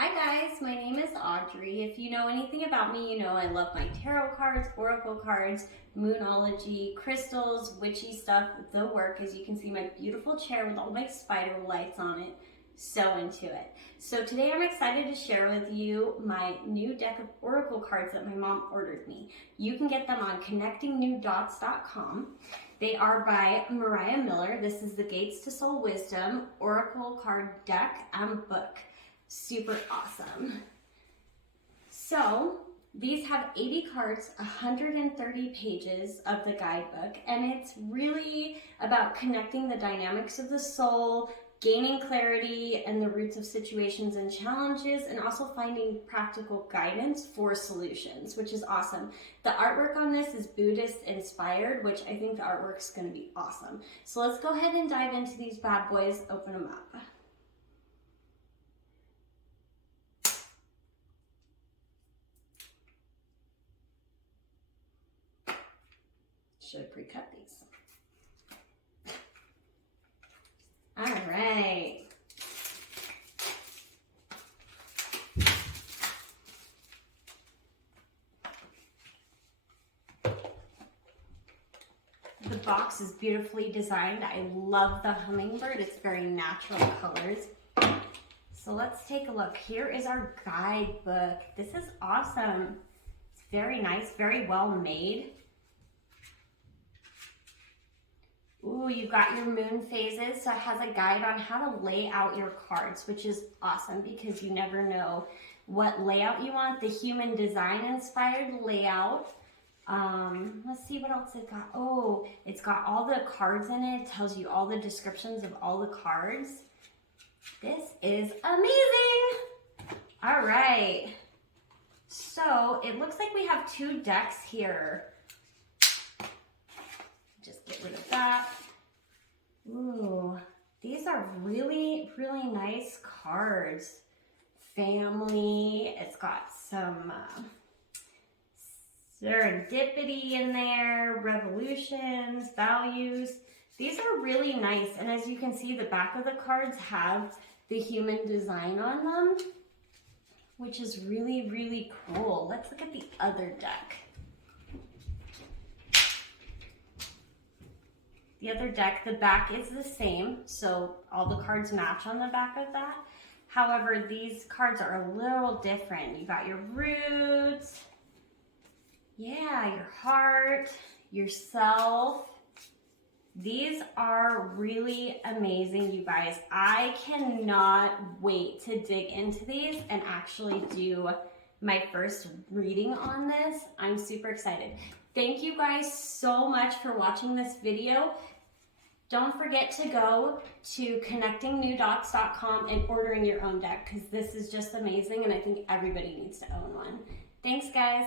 Hi guys, my name is Audrey. If you know anything about me, you know I love my tarot cards, oracle cards, moonology, crystals, witchy stuff, the work. As you can see, my beautiful chair with all my spider lights on it. So into it. So today I'm excited to share with you my new deck of oracle cards that my mom ordered me. You can get them on connectingnewdots.com. They are by Mariah Miller. This is the Gates to Soul Wisdom Oracle Card Deck and Book. Super awesome. So these have 80 cards, 130 pages of the guidebook, and it's really about connecting the dynamics of the soul, gaining clarity and the roots of situations and challenges, and also finding practical guidance for solutions, which is awesome. The artwork on this is Buddhist inspired, which I think the artwork's going to be awesome. So let's go ahead and dive into these bad boys, open them up. Should have pre-cut these. All right. The box is beautifully designed. I love the hummingbird. It's very natural colors. So let's take a look. Here is our guidebook. This is awesome. It's very nice, very well made. Ooh, you've got your moon phases, so it has a guide on how to lay out your cards, which is awesome because you never know what layout you want. The human design inspired layout. Let's see what else it got. Oh, it's got all the cards in it. It tells you all the descriptions of all the cards. This is amazing. All right. So it looks like we have two decks here. Just get rid of that. Ooh, these are really, really nice cards. Family, it's got some serendipity in there, revolutions, values. These are really nice. And as you can see, the back of the cards have the human design on them, which is really, really cool. Let's look at the other deck. The other deck, the back is the same, so all the cards match on the back of that. However, these cards are a little different. You got your roots, yeah, your heart, yourself. These are really amazing, you guys. I cannot wait to dig into these and actually do my first reading on this. I'm super excited. Thank you guys so much for watching this video. Don't forget to go to connectingnewdots.com and ordering your own deck because this is just amazing and I think everybody needs to own one. Thanks, guys.